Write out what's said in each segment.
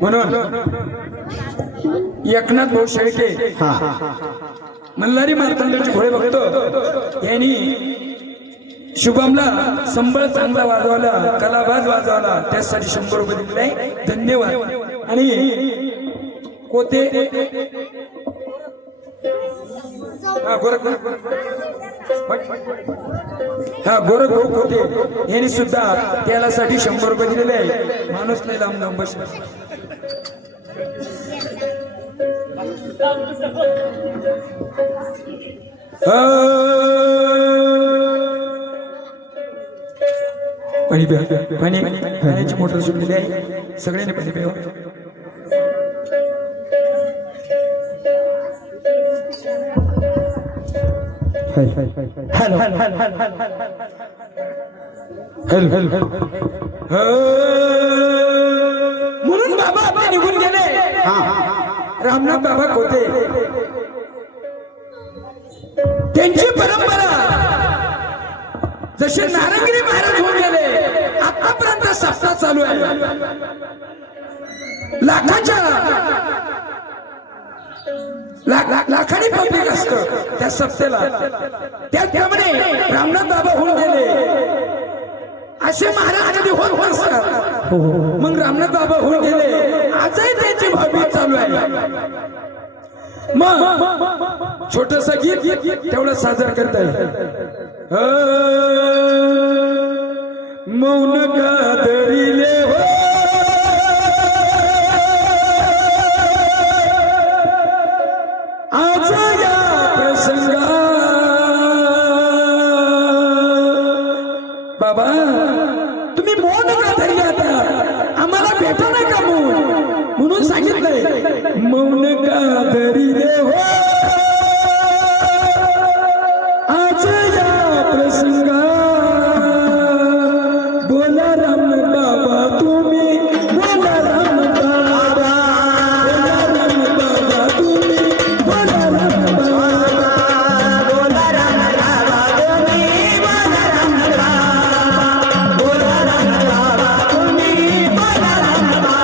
म्हणून एकनाथ भाऊ शेळके मल्हारी मार्तंडाची घोडे बघतो यांनी शुभमला संबळ चांगला वाजवला, कलाबाज वाजवला, त्यासाठी 100 रुपये दिले, धन्यवाद. आणि कोते गोरख भाऊ कोते यांनी सुद्धा त्यालासाठी 100 रुपये दिलेले आहे. माणूस नाही लांब लांब बस. पाणी पाणी पाण्याची मोटर सुटलेली आहे, सगळ्यांनी पाणी प्यावं. म्हणून बाबा आपले निघून गेले. रामनाथ बाबा कोते त्यांची परंपरा जसे नारंगिरी महाराज होऊन गेले, आतापर्यंत सप्ताह चालू आहे. लाखांनी पब्लिक असतं त्या सप्तेला. त्याप्रमाणे रामनाथ बाबा होऊन गेले, असे महाराज कधी होत नसतात. मग रामनाथ बाबा होऊन गेले, आजही त्यांची भावना चालू आहे. मग छोटस गीत तेवढं सादर करता येईल. मौन गादरिले हो आज या प्रसंगा. बाबा तुम्ही मौन का धरले, आता आम्हाला भेटा नाही का म्हणून सांगितलंय. मौन का धरिले हो आज या प्रसंगा. बोला राम बाबा तुम्ही, बोला राम बाबा, बोला राम बाबा तुम्ही, बोला राम बाबा, बोला राम बाबा तुम्ही, बोला राम बाबा, बोला राम बाबा तुम्ही, बोला राम बाबा.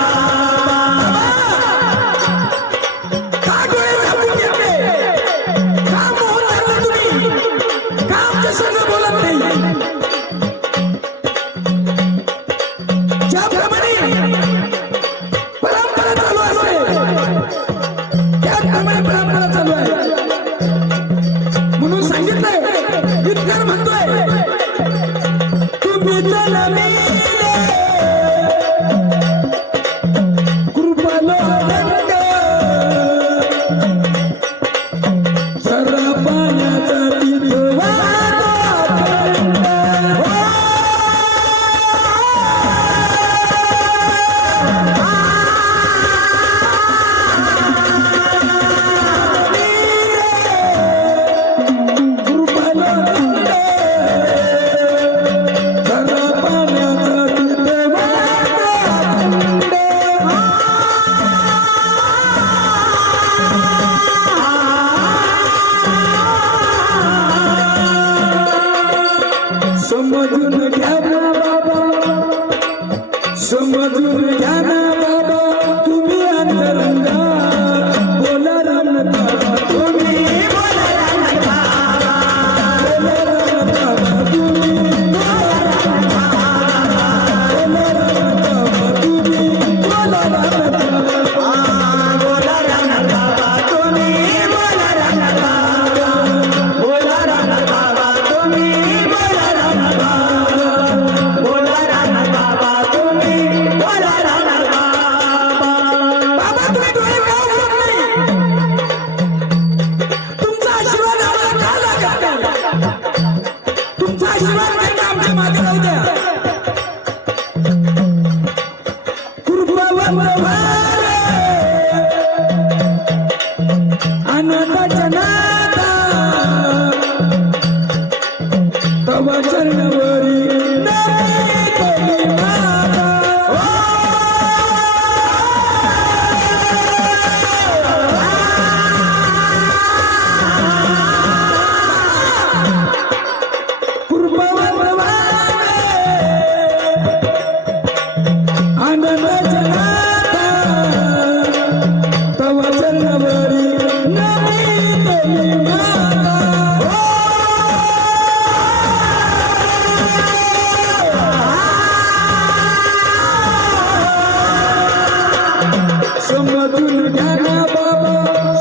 समजून घ्या ना बाबा,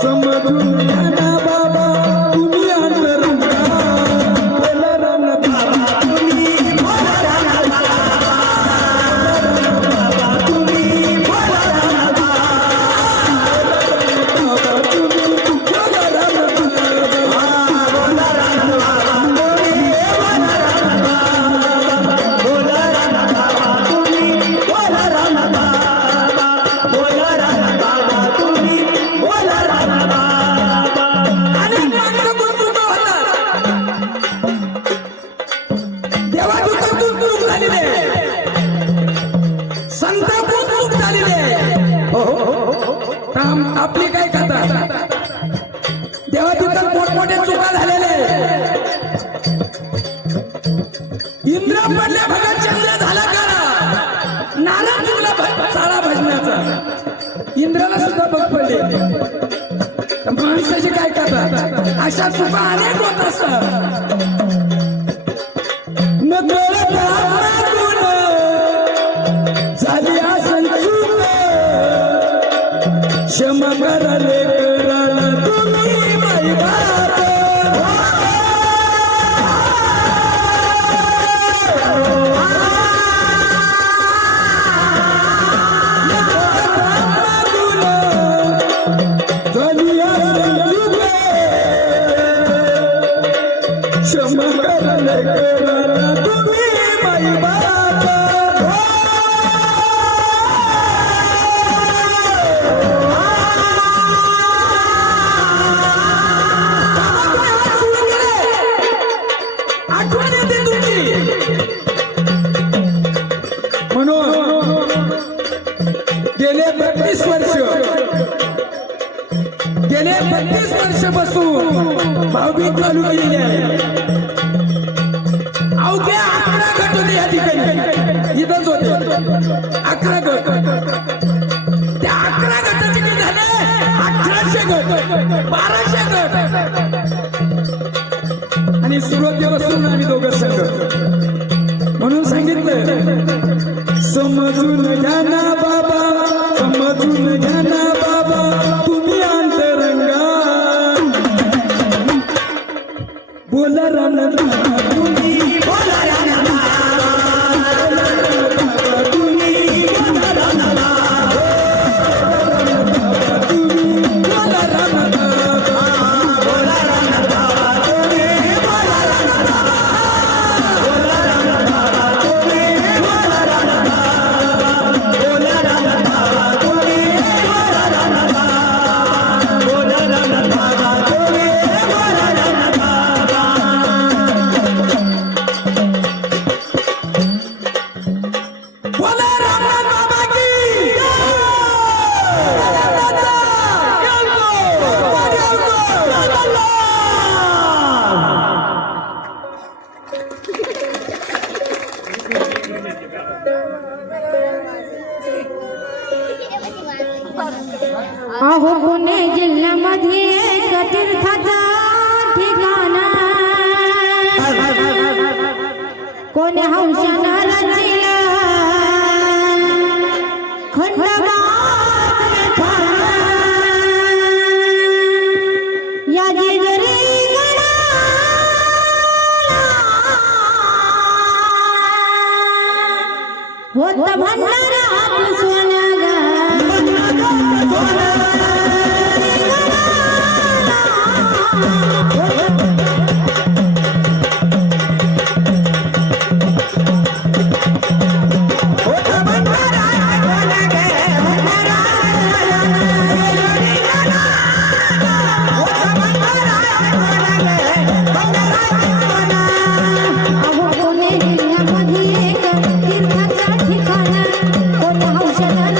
समजून घ्या ना बाबा, तुम्ही अंतरंगा. बोला रामनाथ बाबा, तुम्ही बोला रामनाथ बाबा, तुम्ही बोला रामनाथ बाबा, तुम्ही बोला रामनाथ आपली काय कथा. देवादूतात मोठमोठ्या चुका झालेल्या इंद्र पडल्या भगत चंद्र झाला का नारद चुकला सारा भजनाचा. इंद्राला सुद्धा बघ पडले. मनुष्याची काय कथा. अशा चुका अनेक होत असतात. झाली असं चूक क्षमा कराले कराला तुम्ही माई बाप. क्षमा कराले कराला तुम्ही माई बाप. गेले 32 वर्ष बसून भाऊबीज चालू केलेली आहे. अवघ्या 11 गट होते या ठिकाणी. इथंच होते 11 गट. त्या 11 गटाचे किती झाले. 1800 गट, 1200 गट. आणि सुरुवातीपासून आम्ही दोघं संघ म्हणून सांगितलं समजून घ्या ना बाबा, समजून घ्या ना बाबा, तुम्ही अंतरंगा. बोला रामनाथ बाबा, तुम्ही बोला रामनाथ बाबा, तुम्ही बोला रामनाथ बाबा, तुम्ही बोला रामनाथ बाबा, बोला रामनाथ बाबा, तुम्ही बोला रामनाथ बाबा, बोला रामनाथ बाबा, तुम्ही बोला रामनाथ बाबा, बोला रामनाथ बाबा, तुम्ही बोला रामनाथ बाबा, बोला रामनाथ बाबा, तुम्ही बोला रामनाथ बाबा. बोला रामनाथ बाबा की अहो पुणे जिल्ह्यामध्ये एक तीर्थाचा ठिकाणा कोणी हौशानं रचिला खंडोबाचं विठ्ठल. या जेजुरी गडाला होत भंडारा आपलं सोनं ग. अहो पुणे जिल्ह्यामध्ये एक तीर्थाचा ठिकाण कोणी हौशानं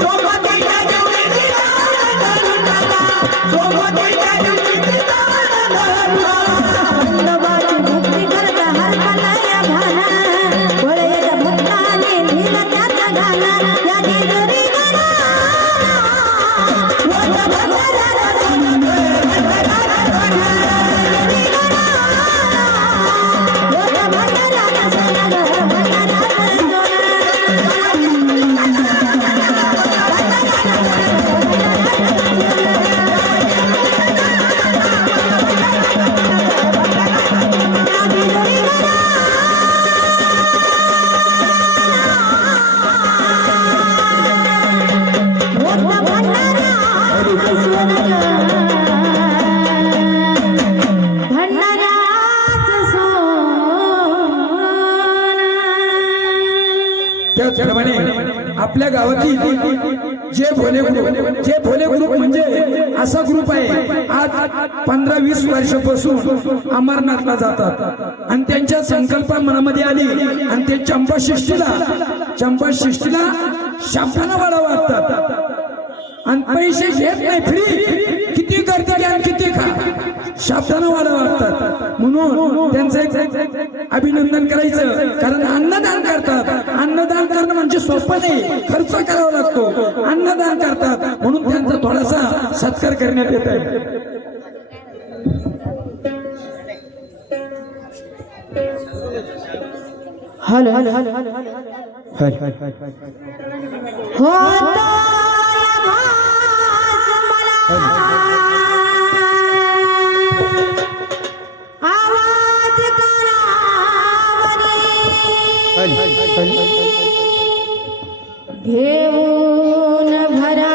सोबतीच्या जीवनीची दान धरून टाका. सोबतीच्या जीवनीची दान धरून टाका. खंडोबाची भक्ती करता हरताला या भाना कोळ्याच्या भक्ताने लिहिलं त्याचं गाणं या जेजुरी त्याचप्रमाणे आपल्या गावातील जे भोले ग्रुप म्हणजे असा ग्रुप आहे आज 15-20 वर्षापासून अमरनाथला जातात आणि त्यांच्या संकल्पना मनामध्ये आली आणि ते चंपा सृष्टीला शाब्दाना वाढा वाटतात आणि पैसे घेत नाही फ्री किती गर्दी घ्या किती खा शाब्दाना वाढा वाटतात म्हणून त्यांचं एक अभिनंदन करायचं कारण अन्नदान करतात. अन्नदान करणं म्हणजे सोपं नाही खर्च करावा लागतो. अन्नदान करतात म्हणून त्यांचा थोडासा सत्कार करण्यात येत आहे. हल हल हल आवाज घेऊन भरा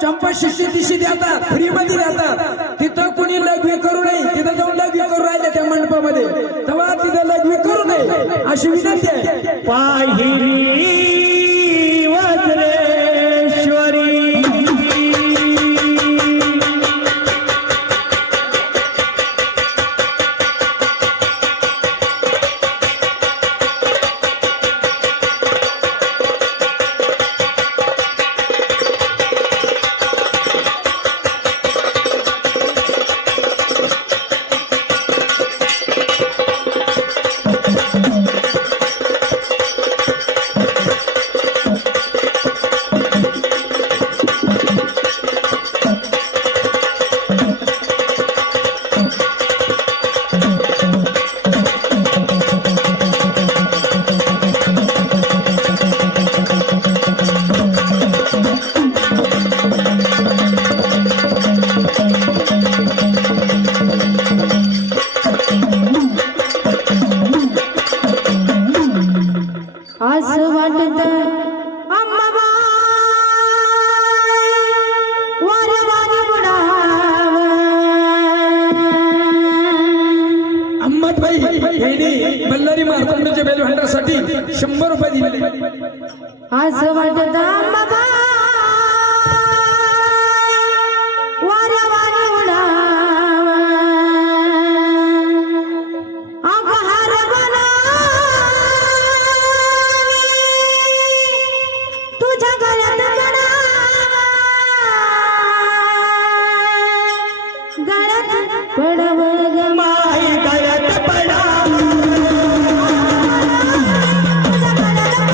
चंपा शिष्य दिशी देतात फ्री मध्ये देतात. तिथं कुणी लघवी करू नये. तिथं जाऊन लघवी करू राहिले त्या मंडपामध्ये तेव्हा तिथं लघवी करू नये अशी विनंती आहे. पाहिली वज्रेश्वरी असं वाटत अम्माबाई यांनी बल्लारी मार्तंडाच्या बेलभांडासाठी 100 रुपये दिलेले. असं वाटत पडव माई गळ्यात पडा असं वाटत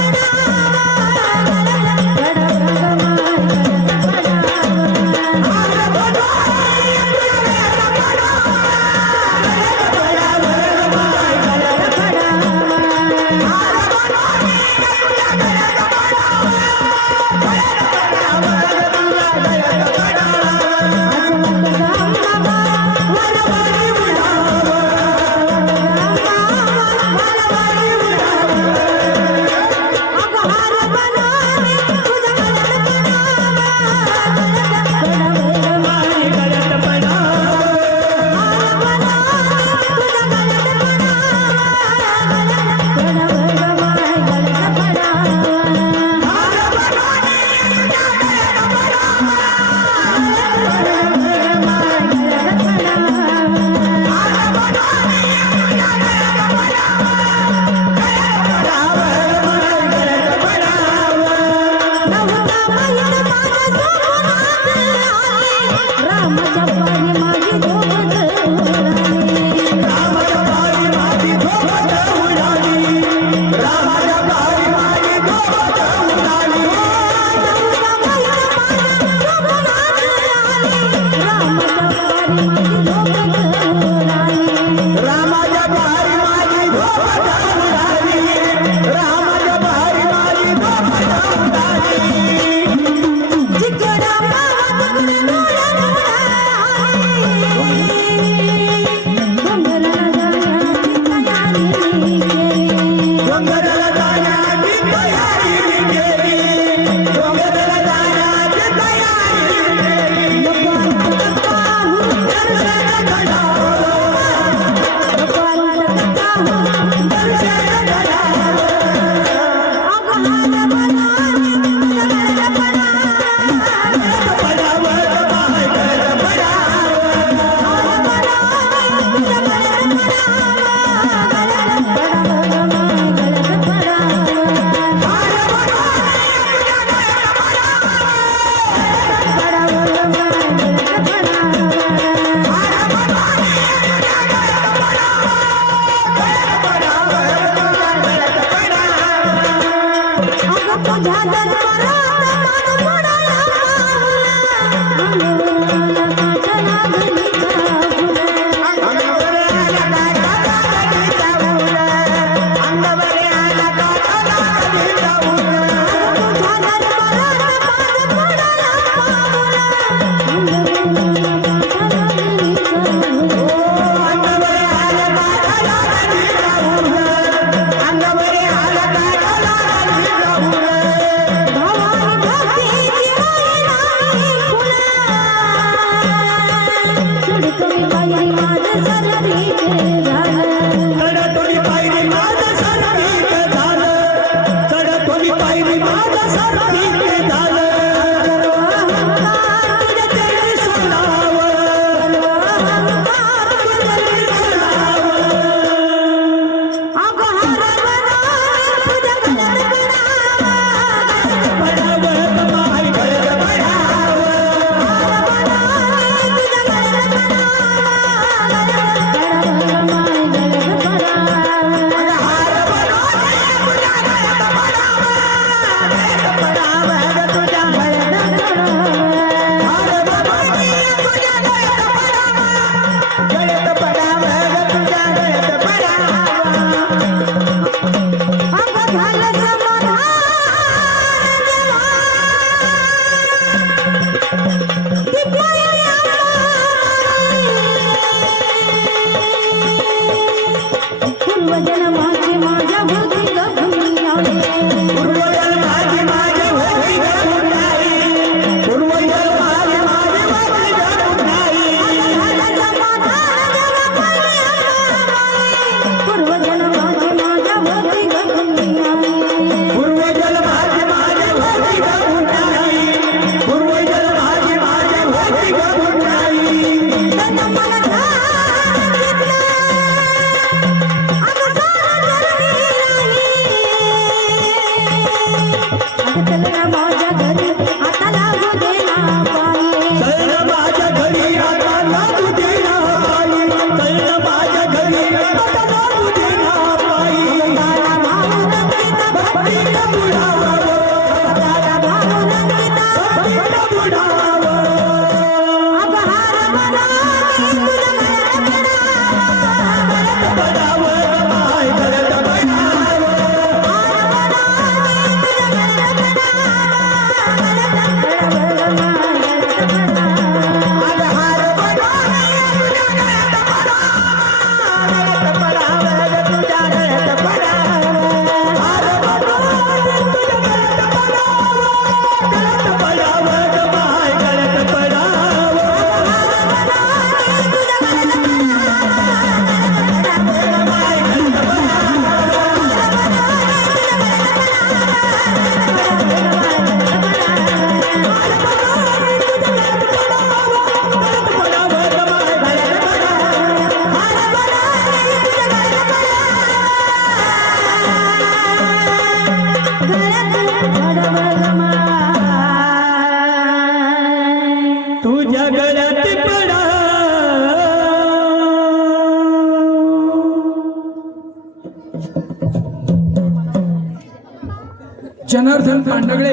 जनार्दन पांडगळे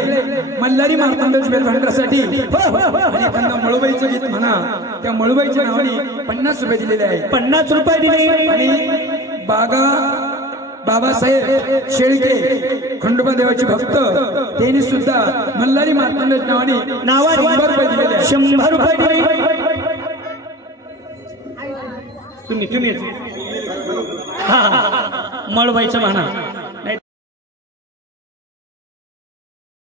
मल्हारी मार्तंड भांडण्यासाठी आणि एखादा मळुबाईचं गीत म्हणा, त्या मळुबाईच्या नावाने 50 रुपये दिलेले आहे. 50 रुपये दिले. आणि बाबासाहेब शेळके खंडोबा देवाचे भक्त त्यांनी सुद्धा मल्हारी मार्तंड नावाने 100 रुपये दिलेले आहे. 100 रुपये दिले. तुम्ही हा मळबाईचं म्हणा.